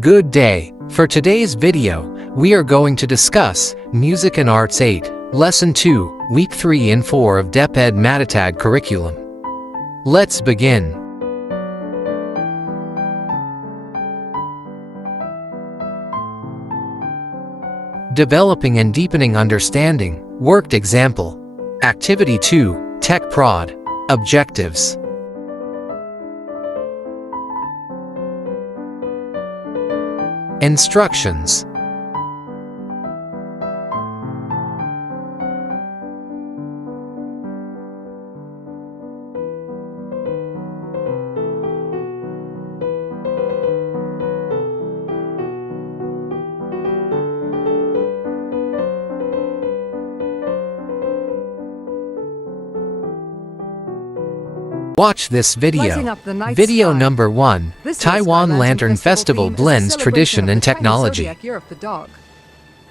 Good day. For today's video, we are going to discuss Music and Arts 8, Lesson 2, Week 3 and 4 of DEPED MATATAG curriculum. Let's begin. Developing and deepening understanding, worked example. Activity 2, Tech Prod. Objectives. Instructions. Watch this video. Video number 1, Taiwan Lantern Festival blends tradition and technology. The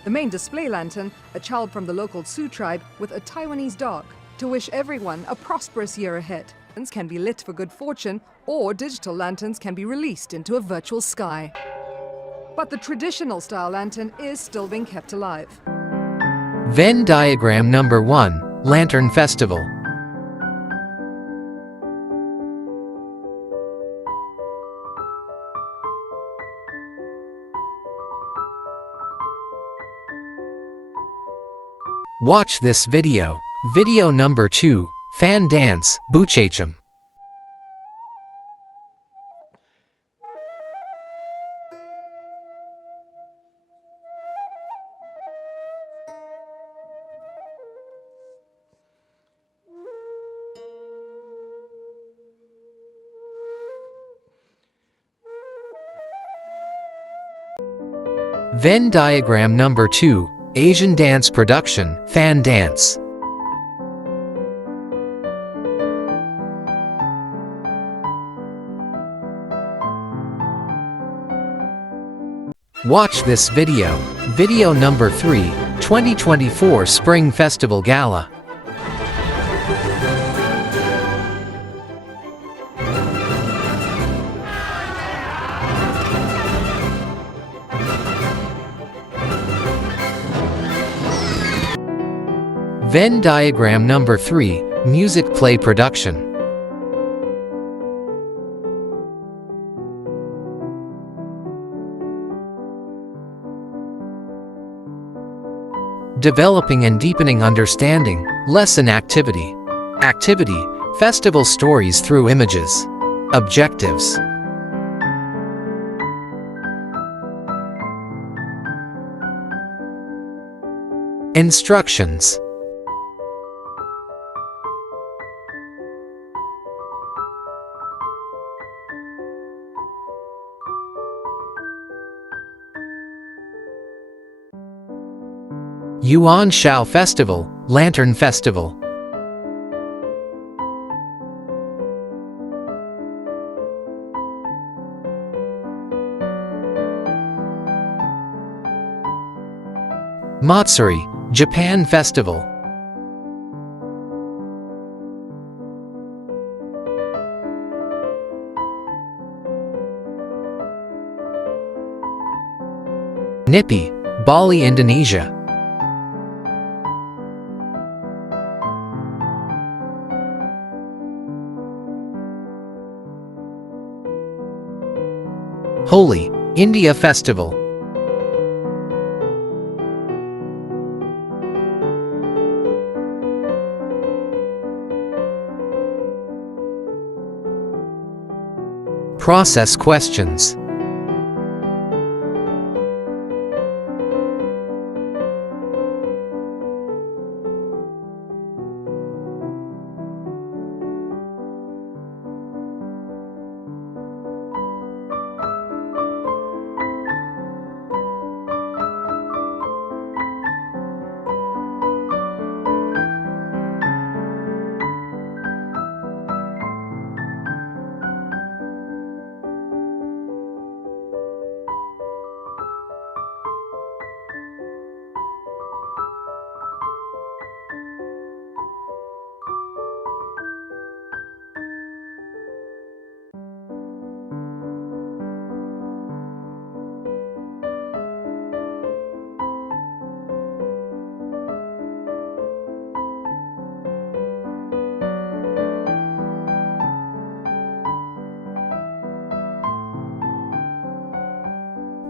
main display lantern, a child from the local Sioux tribe with a Taiwanese dog, to wish everyone a prosperous year ahead. Lanterns can be lit for good fortune, or digital lanterns can be released into a virtual sky. But the traditional style lantern is still being kept alive. Venn diagram number 1, Lantern Festival. Watch this video. Video number 2, Fan Dance, Buchacham. Venn diagram number 2, Asian dance production, Fan Dance. Watch this video. Video number 3, 2024 Spring Festival Gala. Venn diagram number 3, Music Play Production. Developing and deepening understanding, lesson activity. Activity, festival stories through images. Objectives. Instructions. Yuan Shao Festival, Lantern Festival. Matsuri, Japan Festival. Nyepi, Bali, Indonesia. Holi, India Festival. Process questions.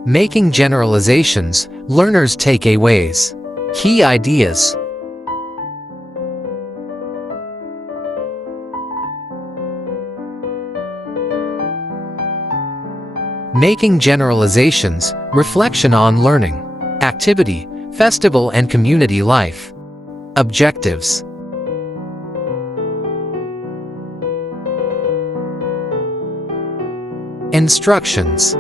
Making generalizations, learners' takeaways. Key ideas. Making generalizations, reflection on learning. Activity, festival and community life. Objectives. Instructions.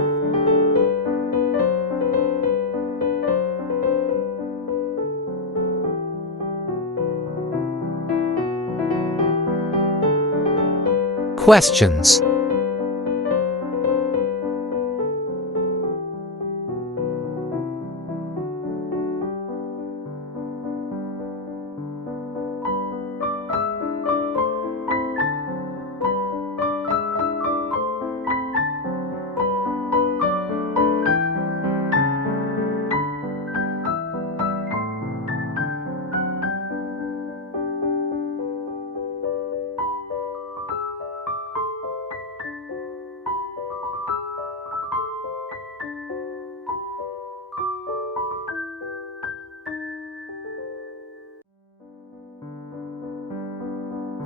Questions.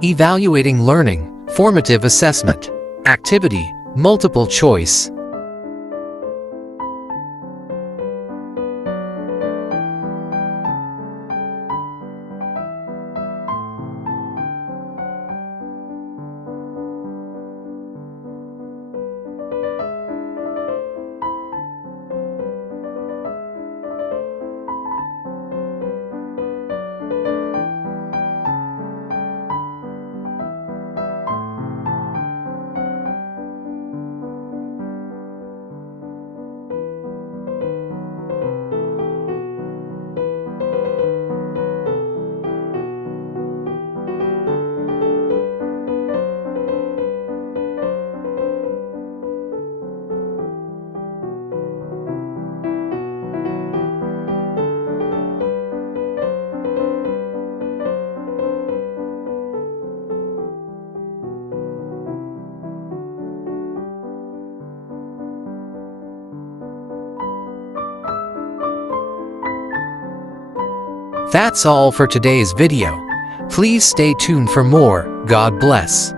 Evaluating learning, formative assessment. Activity, multiple choice. That's all for today's video. Please stay tuned for more. God bless.